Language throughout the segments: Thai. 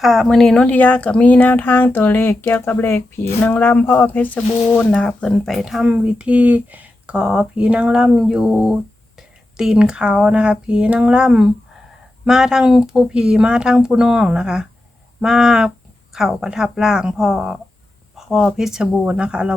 ค่ะมือนี้นนทิยาก็มีแนวทางตัวเลขเกี่ยวกับเลขผีนางรำพ่อเพชรบูรณ์นะคะเพิ่นไปทำวิธีขอผีนางรำอยู่ตีนเขานะคะผีนางรำมาทั้งผู้ผีมาทั้งผู้น้องนะคะ มาเข้าประทับร่างพ่อพ่อเพชรบูรณ์นะคะ เรา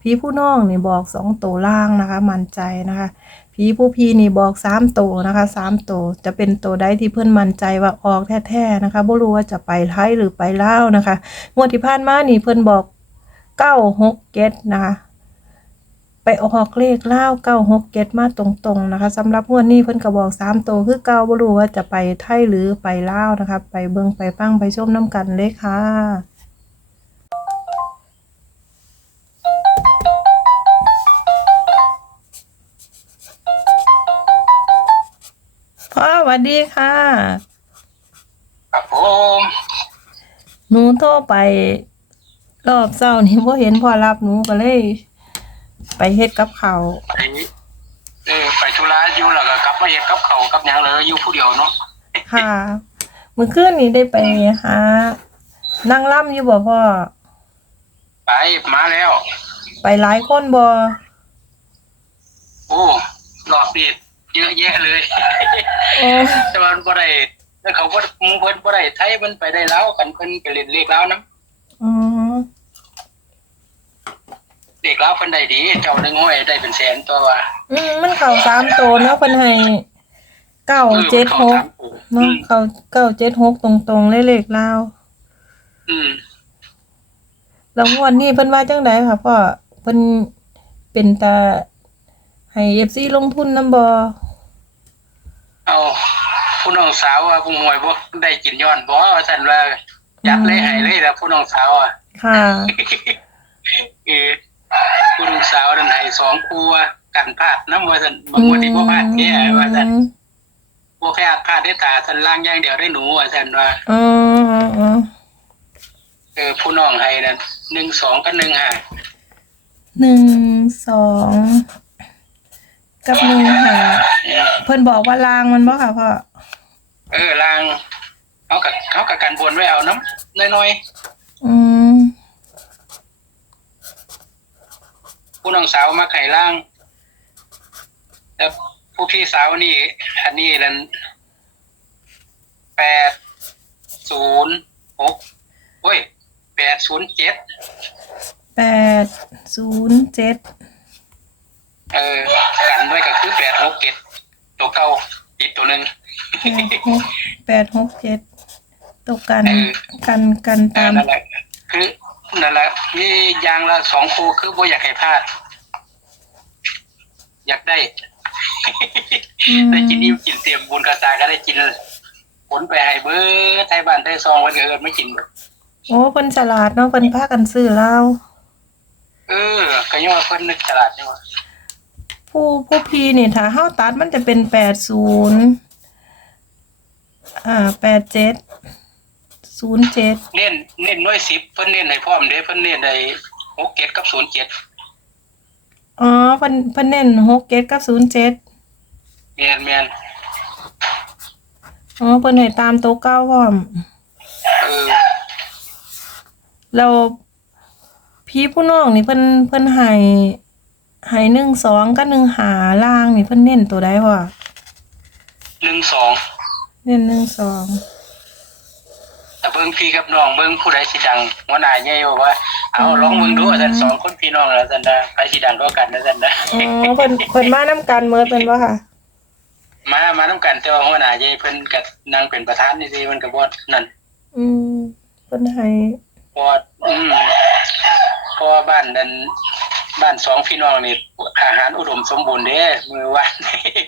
ผีผู้น้องนี่บอกสองตัวล่างนะคะ มั่นใจนะคะผีผู้พีนี่บอกสามตัวนะคะสามตัวจะเป็นตัวใดที่เพื่อนมั่นใจว่าออกแท้ๆนะคะบ่รู้ว่าจะไปไทยหรือไปเล่านะคะงวดที่ผ่านมานี่เพื่อนบอกเก้าหกเกตนะคะไปออกเลขเล่าเก้าหกเกตมาตรงๆนะคะสำหรับงวดนี้เพื่อนก็บอกสามตัวคือเก้าบ่รู้ว่าจะไปไทยหรือไปเล่านะคะ ไปเบิ่งไปฟังไปชมน้ำกันเลยค่ะ วัสดีค่ะ ครับผมหนูโทรไป รอบเช้านี่บ่เห็นพ่อรับหนูก็เลย ไปเฮ็ดกับเขาวไปเออไปธุระอยู่แล้วก็กลับมาเฮ็ดกับเขาวกับหยังเลยอยู่ผู้เดียวเนาะค่ะมื้อคืนนี้ได้ไปหานั่งล่ำอยู่บ่พ่อ ไปมาแล้ว ไปหลายคนบ่โอ้รอบนี้เยอะแยะเลยโอ้ แต่ว่ามันบ่ได้แล้วเขาบ่หมู่เพิ่นบ่ได้ไทยมันไปได้แล้วกันเพิ่นไปเล่นเลขแล้วนํอืมเลขแล้วเพิ่นได้ดี เจ้าหนึงห้อยได้เป็นแสนตัวว่าอืมมันเข้าสามตัวเนาะเพิ่นให้เก้าออเจ็ดมันหข้ากสามตัวอืเนาะมเข้าเก้าเจ็ดหกตรงๆเลยเลขลาวอืมแล้วงวดนี้เพิ่นว่าจังไดค่ะพ่อเพิ่นเป็นตาให้ FC ลงทุนนำบ่ เอาผู้น้องสาวว่าผู้หวยบ่ได้กินย้อนบ่ว่าซั่นว่าจัดเลยให้เลยแล้วผู้น้องสาวอะค่ะ เออผู้ลูกสาวนั่นให้สองครัวกันพลาดน้ำว่าสันบางวันที่บ่พลาดแค่ว่าสันบ่แค่พลาดได้ตาสันล่างอย่างเดียวได้หนูว่าสันว่าอ๋ออ๋อเออผู้น้องให้นั่นหนึ่งสองกับหนึ่งห้าหนึ่งสอง กับหนึ่งหาเพิ่นบอกว่าลางมันบ่ค่ะพ่อเออล่างเขากับเขากับกันบนไว้เอาน้ำน้อยอืมๆผู้น้องสาวมาไข่ล่างแล้วผู้พี่สาวนี่ อันนี้นั่นแปดศูนย์หกโอ้ยแปดศูนย์เจ็ดแปดศูนย์เจ็ดเออ กันไว้ก็คือแปดหกเจ็ดตัวเก่าอีกตัวหนึ่งแปดหกเจ็ดตกกันกันกันตามนั่นแหละคือนั่นแหละมีอยางละสองคู่คือบ่อยากให้พลาด อยากได้ได้กินอิ่มกินเตรียมบุญกระตายก็ได้กินผลไปให้เบิร์ไทยบ้านไทยซองวันเกิดไม่กินโอ้เพิ่นฉลาดเนาะเพิ่นพากันซื้อเหล้าเออก็ยังว่าเพิ่นนึกฉลาดอยู่ว่า ผู้ผู้พีนี่ถ้าเฮาตัดมันจะเป็นแปดศูนย์อ่าแปดเจ็ดศูนย์เจ็ดเน้นเน้นหน้อยสิบเพิ่นเน้นให้พร้อมเด้เพิ่นเน้นในหกเจ็ดกับศูนย์เจ็ดอ๋อเพิ่นเพิ่นเน้นหกเจ็ดกับศูนย์เจ็ดแม่นแม่นอ๋อเพิ่นให้ตามโต๊ะเก้าพร้อมเออแล้วพี่ผู้น้องนี่เพิ่นเพิ่นให้ ให้หนึ่งสองกับหนึ่งหาล่างนี่เพิ่นเน้นตัวใดวะหนึ่งสองเน้นหนึ่งสองแต่เบิ่งพี่กับน้องเบิ่งผู้ใดสิดังหัวหน้าใหญ่บอกว่าเอาลองเบิ่งดูว่าซั่นสองคนพี่น้องแล้วซั่นนะใครสิดังกว่ากันนะซั่นนะอ๋อเพิ่นเพิ่นมานํกันเมิดเป็นบ่ค่ะ มามานํกันแต่ว่าหัวหน้าใหญ่เพิ่นก็นั่งเป็นประธานนี่สิมันก็บ่นั่น อืมเพิ่นให้เพราะว่าอืมเพราะว่าบ้านนั้น บ้านสองพี่น้องนี่อาหารอุดมสมบูรณ์เด้มื้อวาน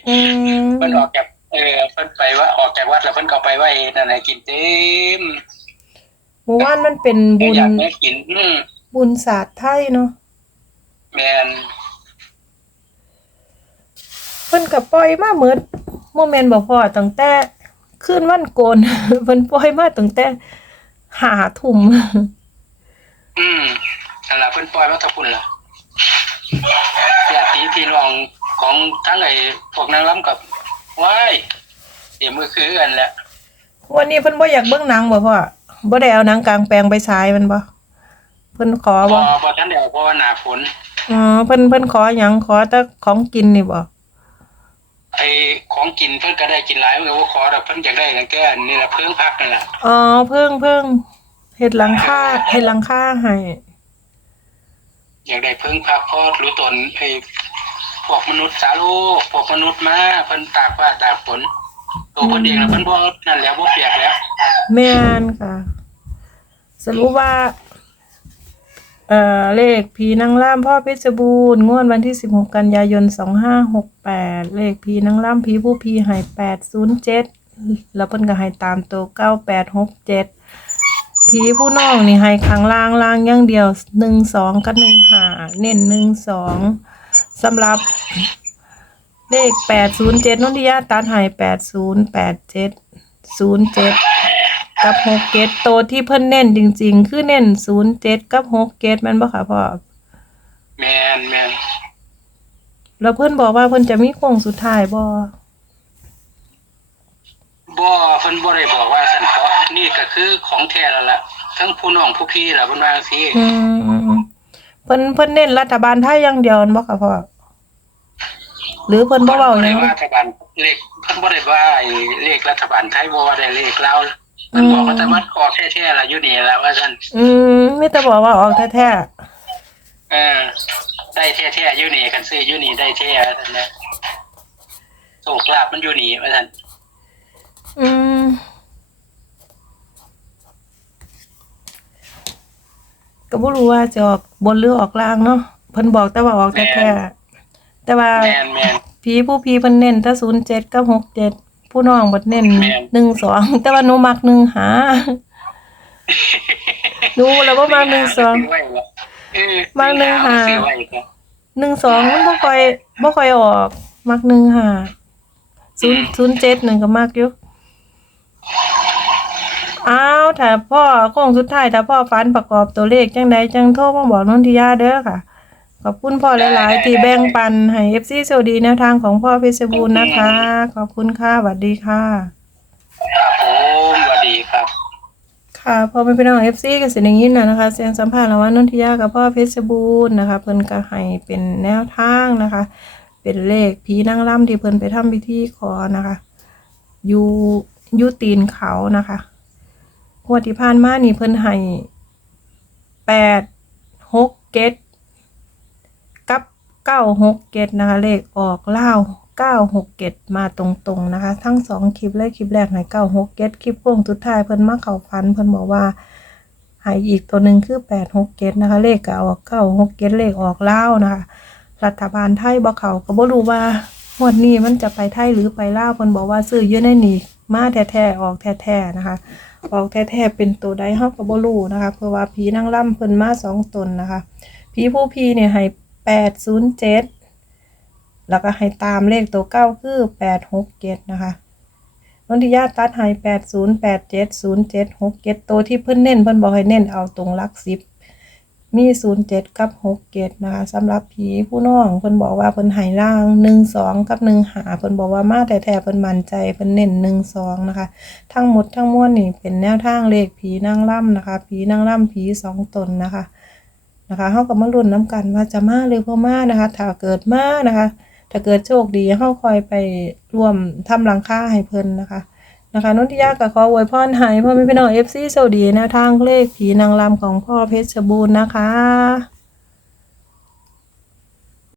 อืมเพิ่นออกจากเออเพิ่นไปว่าออกจากวัดแล้วเพิ่นก็ไปไว้นั่นให้กินเต็มหมู่บ้านมันเป็นบุญอยากให้กิน อืมบุญศาสตร์ไทยเนาะแม่นเพิ่นก็ปล่อยมาเมิดบ่แม่นบ่พอตั้งแต่คืนวันโกน เพิ่นปล่อยมาตั้งแต่ห้าทุ่มอืมนั่นล่ะเพิ่นปล่อยมาแตะพุ่นล่ะญาติพี่น้ องของทั้งไอ้พวกนางรำกับว้ายเดี๋ยวมือคือกันแหละวันนี้เพิ่นบ่อยากเบิ่งหนังบ่พ่อบ่ได้เอาหนังกลางแปลงไปฉายแมันบ่เพิ่นขอพบ่อพอท่านเดียวเพราะว่าหนาฝนอ๋อเพิ่นเพิ่นขอหยังขอแต่ของกินนี่บ่ไอ้ของกินเพิ่นก็ได้กินหลายเมื่อว่าขอแต่เพิ่นอยากได้ตั้งแต่นี่แหละเพิ่งพักนั่นแหละอ๋อเพิ่งเพิ่งเฮ็ดหลังคาเฮ็ดหลังคาให้อยากได้เพิ่งพักเพราะรู้ตนไอ้ พวกมนุษย์สาลกพวกมนุษย์มาเพิ่นตากฟ้าตากฝนตัวเพิ่นเองแล้วเพิ่นบ่นั่นแล้วบ่เปียกแล้วแม่นค่ะ สรุปว่า เอ่อ เลขผีนางร่ำพ่อเพชรบูรณ์งวดวันที่ 16 กันยายน 2568 เลขผีนางร่ำผีผู้ผีหาย807 แล้วเพิ่นก็ให้ตามตัว9867ผีผู้น้องนี่ให้ข้งล่างล่างอย่างเดียว12กับ15เน้น12สำหรับ เลข807นนทิยาตัดให้8087 07กับ6เกตโตวที่เพิ่นเน้นจริง ๆ คือเน้น07กับ6เกตแม่นบ่ค่ะพ่อ แม่นแม่นแล้วเพิ่นบอกว่าเพิ่นจะมีโค้งสุดท้ายบ่บ่เพิ่นบ่ได้บอกว่าสันเพราะนี่ก็คือของแท้แล้วล่ะทั้งผู้น้องผู้พี่ล่ะเพิ่นว่าจังซี่ อืม เพิ่นเพิ่นเน้นรัฐบาลไทยอย่างเดียวแม่นบ่ค่ะพ่อหรือเพิ่นบ่เว้าหเลยังว่ารัฐบาลเลขเพิ่นบ่ได้ว่าไอ้เลขรัฐบาลไทยบ่ว่าได้เลขลาวเพิ่นบอกว่าแต่มันออกแท้ๆล่ะอยู่นี่ล่ะว่าซั่นอืมมีแต่บอกว่าออกแท้เออได้แท้ๆอยู่นี่คันซื้ออยู่นี่ได้แท้ซั่นแหละโชคลาภมันอยู่นี่ว่าซั่นๆอืม ก็บ่รู้ว่าจะออกบนหรือออกล่างเนาะเพิ่นบอกแต่ว่าออกแท้ๆแต่ว่าแม่นแม่นผีผู้ผีเพิ่นเน้นแต่ศูนย์เจ็ดกับหกเจ็ดผู้น้องบดเน้นแม่นหนึ่งสองแต่ว่าหนูมักหนึ่งหาหนูแล้วบ่มักหนึ่งสองเออมาหนึ่งหาซื้อไว้ก็หนึ่งสองมันบ่ค่อยบ่ค่อยออก มักหนึ่งหาศูนย์ศูนย์เจ็ดหนึ่งก็มักอยู่ อ้าวถ้าพ่อโค้งสุดท้ายถ้าพ่อฟันประกอบตัวเลขจังใดจังโทรมาบอกนนทิยาเด้อค่ะ ขอบคุณพ่อหลายๆที่แบ่งปันให้ FC สวัสดีแนวทางของพ่อเพชรบูรณ์นะคะ ขอบคุณค่ะสวัสดีค่ะ ครับผมสวัสดีครับ ค่ะพอเป็นพี่น้องเอฟซีกับสินอย่างนี้นะนะคะเสียงสัมภาษณ์ระหว่างนนทิยากับพ่อเพชรบูรณ์นะคะเพิ่นก็ให้เป็นแนวทางนะคะ เป็นเลขผีนางร่ำที่เพิ่นไปทำพิธีขอนะคะ อยู่อยู่ตีนเขานะคะง วดที่ผ่านมานี่เพิ่นให้แปดหกเกตกับเก้าหกเกตนะคะเลขออกเล่าเก้าหกเกตมาตรงๆนะคะ ทั้งสองคลิปเลยคลิปแรกให้เก้าหกเกตคลิปโค้งสุดท้ายเพิ่นมาเข้าฟันเพิ่นบอกว่าให้อีกตัวหนึ่งคือแปดหกเกตนะคะ เลขก็ออกเก้าหกเกตเลขออกเล่านะคะ รัฐบาลไทยบ่เขาก็บ่รู้ว่างวดนี้มันจะไปไทยหรือไปเลาเพิ่นบอกว่าซื้ออยู่ในนี่มาแท้ๆออกแท้ๆนะคะ ออกแท้ๆเป็นตัวใดเฮาก็บ่รู้นะคะ เพราะว่าผีนางร่ำเพิ่นมาสองตนนะคะผีผู้พีเนี่ยให้807แล้วก็ให้ตามเลขตัวเก้าคือ867นะคะนนทิยาตัดให้80870767ตัวที่เพิ่นเน้นเพิ่นบอกให้เน้นเอาตรงหลัก10 มีศูนย์เจ็ดกับหกเจ็ดนะคะสำหรับผีผู้น้องเพิ่นบอกว่าเพิ่นหายล่างหนึ่งสองกับหนึ่งหาเพิ่นบอกว่ามาแต่แท้เพิ่นมั่นใจเพิ่นเน้นหนึ่งสองนะคะ ทั้งหมดทั้งมวลนี่เป็นแนวทางเลขผีนางร่ำนะคะ ผีนางร่ำผีสองตนนะคะนะคะเฮาก็มาลุ้นน้กันว่าจะมาหรือบ่มานะคะ ถ้าเกิดมานะคะ ถ้าเกิดโชคดีเฮาคอยไปร่วมทำหลังค่าให้เพิ่นนะคะ นะคะนุ่นที่ยากกับขออวยพรให้พ่อแม่พี่น้องเอฟซีสวัสดีแนวทางเลขผีนางรำของพ่อเพชรบูรณ์นะคะ